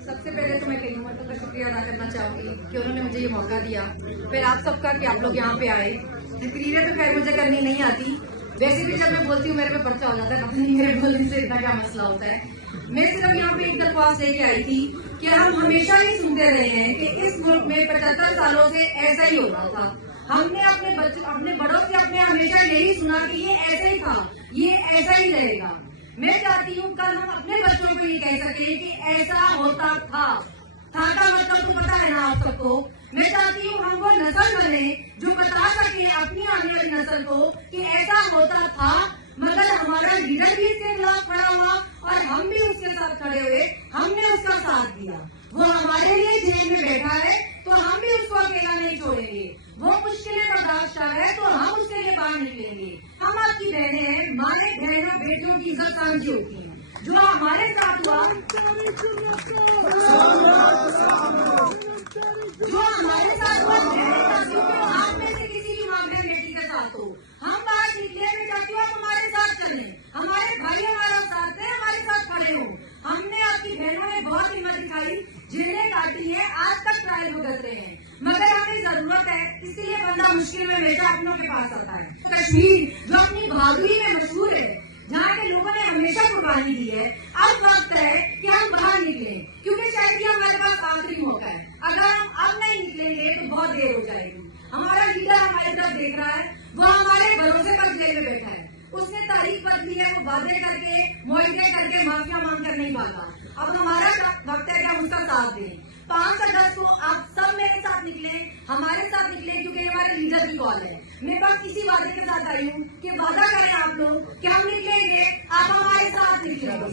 सबसे पहले तो मैं कई उमर का शुक्रिया अदा करना चाहूंगी कि उन्होंने मुझे ये मौका दिया, फिर आप सबका कि आप लोग यहाँ पे आए। तकरीरें तो खैर मुझे करनी नहीं आती, वैसे भी जब मैं बोलती हूँ मेरे पे पर्चा हो जाता है, पता नहीं मेरे बोलने से इतना क्या मसला होता है। मैं सिर्फ यहाँ पे एक दरख्वास्त लेके आई थी कि हम हमेशा ही सुनते रहे हैं कि इस मुल्क में 75 सालों से ऐसा ही हो रहा था। हमने अपने बच्चों अपने बड़ों से अपने हमेशा यही सुना कि ये ऐसा ही था, ये ऐसा ही रहेगा। मैं चाहती हूँ कल हम अपने बच्चों को ये कह सके कि ऐसा होता था का मतलब तो पता है ना आप सबको। मैं चाहती हूँ हम वो नस्ल बने जो बता सके अपनी आने वाली नस्ल को कि ऐसा होता था, मगर हमारा लीडर भी इसके खिलाफ खड़ा हुआ और हम भी उसके साथ खड़े हुए, हमने उसका साथ दिया। वो हमारे लिए जेल में बैठा है तो हम भी उसको अकेला नहीं छोड़ेंगे। वो मुश्किलें बर्दाश्त कर रहे हैं तो हम उसके लिए बाहर निकलेंगे। हम आपकी बहनें हैं, माने बहनों बेटियों की इज्जत समझी होती है। जो हमारे साथ हुआ, जो हमारे साथ हुआ, आप में से किसी की माँ बहन बेटी के साथ हो, हम बाहर निकले। मैं चाहती हूँ आप हमारे साथ चलें, हमारे भाई हमारा साथ है, हमारे साथ खड़े हो। हमने आपकी बहनों ने बहुत हिम्मत दिखाई, जेलें काटी है, आज तक ट्रायल भुगत रहे हैं, मगर हमें जरूरत है, इसलिए बंदा मुश्किल में हमेशा अपनों के पास आता है। कश्मीर जो अपनी बहादुरी में मशहूर है, जहाँ के लोगों ने हमेशा कुर्बानी दी है, अब वक्त है कि हम बाहर निकले, क्योंकि शायद ये हमारे पास आखिरी मौका है। अगर हम अब नहीं निकलेंगे तो बहुत देर हो जाएगी। हमारा लीडर हमारे तरफ देख रहा है, वो हमारे भरोसे पर जेल में बैठा है। उसने तारीख बदली है, वो वादे करके मुआवजे करके माफिया मांग कर नहीं भागा। अब हमारा वक्त है कि हम उसका साथ दें। 5 अगस्त को आप सब मेरे साथ निकले, हमारे साथ निकले, क्योंकि हमारे लीडर की कॉल है। मैं बस इसी वादे के साथ आई हूँ कि वादा करें आप लोग कि हम निकलेंगे, आप हमारे साथ निकलेंगे।